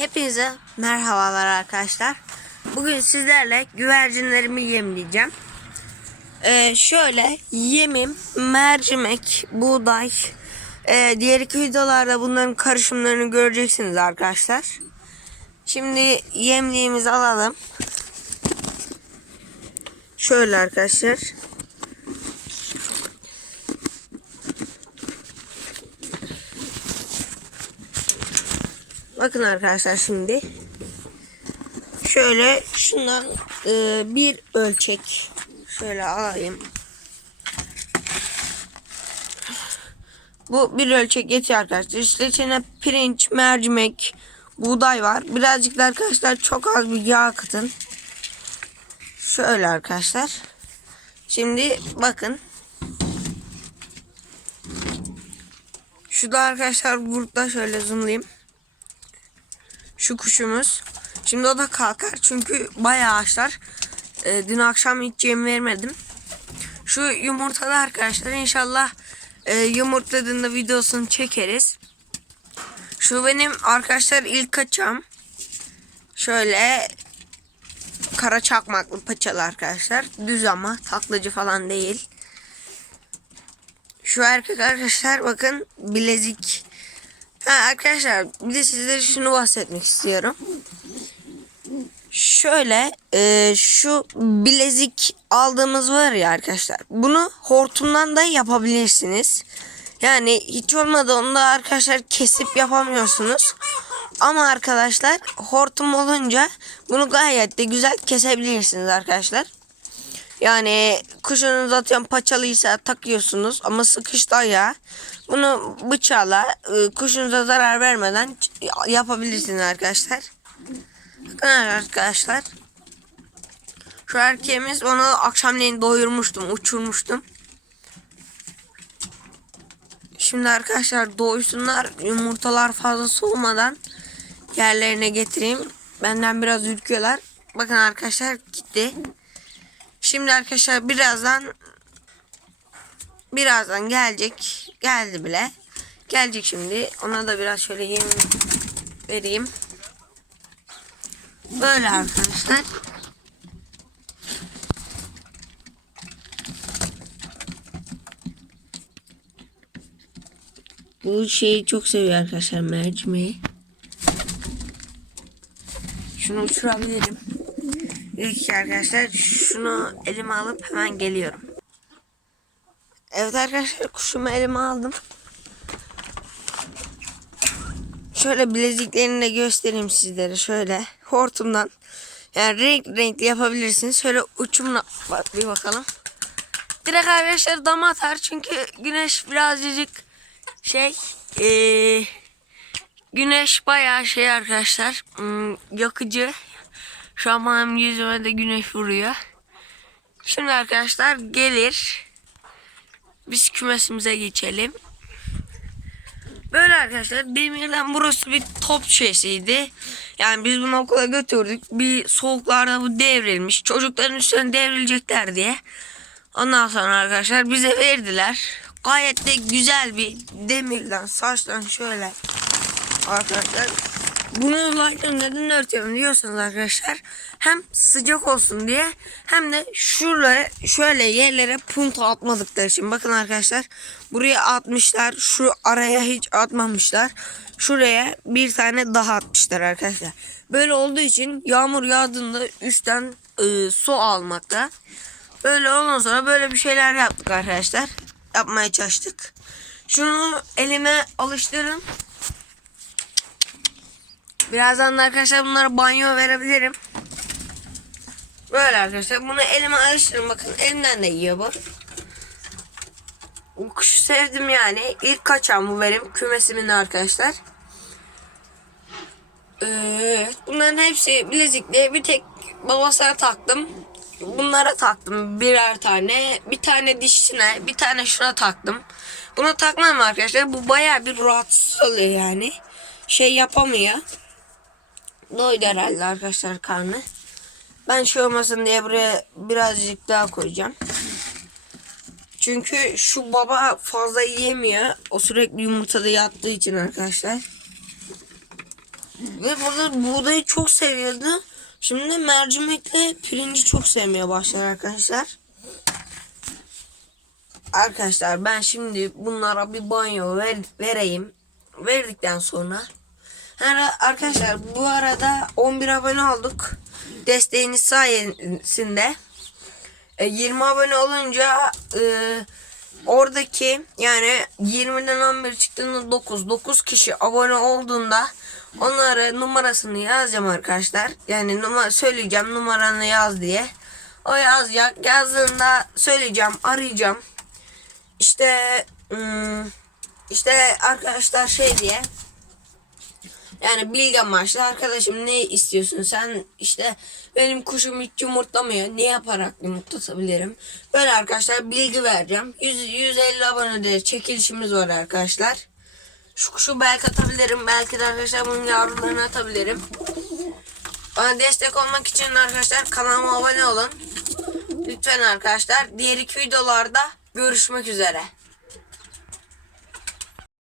Hepinize merhabalar arkadaşlar. Bugün sizlerle güvercinlerimi yemleyeceğim. Ee, şöyle yemim, mercimek, buğday. Ee, diğer iki videolarda bunların karışımlarını göreceksiniz arkadaşlar. Şimdi yemliğimizi alalım. Şöyle arkadaşlar. Bakın arkadaşlar şimdi. Şöyle şundan e, bir ölçek şöyle alayım. Bu bir ölçek yetiyor arkadaşlar. İşte içine pirinç, mercimek, buğday var. Birazcık da arkadaşlar çok az bir yağ katın. Şöyle arkadaşlar. Şimdi bakın. Şurada arkadaşlar burada şöyle zoomlayayım şu kuşumuz. Şimdi o da kalkar çünkü bayağı ağaçlar. Ee, dün akşam hiç yem vermedim. Şu yumurtada arkadaşlar inşallah e, yumurtladığında videosunu çekeriz. Şu benim arkadaşlar ilk kaçam. Şöyle kara çakmaklı paçalı arkadaşlar. Düz ama taklacı falan değil. Şu erkek arkadaşlar bakın bilezik Ha arkadaşlar bir de sizlere şunu bahsetmek istiyorum. Şöyle e, şu bilezik aldığımız var ya arkadaşlar. Bunu hortumdan da yapabilirsiniz. Yani hiç olmadı onda arkadaşlar kesip yapamıyorsunuz. Ama arkadaşlar hortum olunca bunu gayet de güzel kesebilirsiniz arkadaşlar. Yani kuşunuz atıyorum paçalıysa takıyorsunuz ama sıkıştı ya. Bunu bıçakla e, kuşunuza zarar vermeden yapabilirsiniz arkadaşlar. Bakın arkadaşlar. Şu erkeğimiz onu akşamleyin doyurmuştum, uçurmuştum. Şimdi arkadaşlar doysunlar yumurtalar fazla soğumadan yerlerine getireyim. Benden biraz ürküyorlar. Bakın arkadaşlar gitti. Şimdi arkadaşlar birazdan birazdan gelecek. Geldi bile. Gelecek şimdi. Ona da biraz şöyle yem vereyim. Böyle arkadaşlar. Bu şeyi çok seviyor arkadaşlar mercimeği. Şunu uçurabilirim. Dakika arkadaşlar şunu elime alıp hemen geliyorum. Evet arkadaşlar kuşumu elime aldım. Şöyle bileziklerini de göstereyim sizlere şöyle hortumdan. Yani renk renkli yapabilirsiniz. Şöyle uçumla bak bir bakalım. Direkt arkadaşlar dama atar çünkü güneş birazcık şey ee, güneş bayağı şey arkadaşlar hmm, yakıcı. Şu an benim yüzüme de güneş vuruyor. Şimdi arkadaşlar gelir. Biz kümesimize geçelim. Böyle arkadaşlar demirden burası bir top şeysiydi. Yani biz bunu okula götürdük. Bir soğuklarda bu devrilmiş. Çocukların üstüne devrilecekler diye. Ondan sonra arkadaşlar bize verdiler. Gayet de güzel bir demirden saçtan şöyle arkadaşlar bunu olayları neden örtüyorum diyorsanız arkadaşlar. Hem sıcak olsun diye hem de şuraya şöyle yerlere punto atmadıkları için. Bakın arkadaşlar buraya atmışlar şu araya hiç atmamışlar. Şuraya bir tane daha atmışlar arkadaşlar. Böyle olduğu için yağmur yağdığında üstten e, su almakta. Böyle ondan sonra böyle bir şeyler yaptık arkadaşlar. Yapmaya çalıştık. Şunu elime alıştırın Birazdan da arkadaşlar bunlara banyo verebilirim. Böyle arkadaşlar. Bunu elime alıştırın. Bakın elimden de yiyor bu. Bu kuşu sevdim yani. İlk kaçan bu benim kümesimin arkadaşlar. Ee, bunların hepsi bilezikli. Bir tek babasına taktım. Bunlara taktım birer tane. Bir tane dişine, bir tane şuna taktım. Buna takmam arkadaşlar. Bu baya bir rahatsız oluyor yani. Şey yapamıyor. Doydu herhalde arkadaşlar karnı. Ben şey olmasın diye buraya birazcık daha koyacağım. Çünkü şu baba fazla yemiyor. O sürekli yumurtada yattığı için arkadaşlar. Ve burada buğdayı çok seviyordu. Şimdi mercimekle pirinci çok sevmeye başlar arkadaşlar. Arkadaşlar ben şimdi bunlara bir banyo ver, vereyim. Verdikten sonra Her- arkadaşlar bu arada 11 abone olduk. Desteğiniz sayesinde e, 20 abone olunca e, oradaki yani 20'den 11 çıktığında 9 9 kişi abone olduğunda onlara numarasını yazacağım arkadaşlar. Yani numara söyleyeceğim numaranı yaz diye. O yazacak. Yazdığında söyleyeceğim, arayacağım. İşte ım, işte arkadaşlar şey diye yani bilgi amaçlı. Arkadaşım ne istiyorsun sen? İşte benim kuşum hiç yumurtlamıyor. Ne yaparak yumurtlatabilirim? Böyle arkadaşlar bilgi vereceğim. 100, 150 abonede çekilişimiz var arkadaşlar. Şu kuşu belki atabilirim. Belki de arkadaşlar bunun yavrularını atabilirim. Bana destek olmak için arkadaşlar kanalıma abone olun. Lütfen arkadaşlar. Diğer iki videolarda görüşmek üzere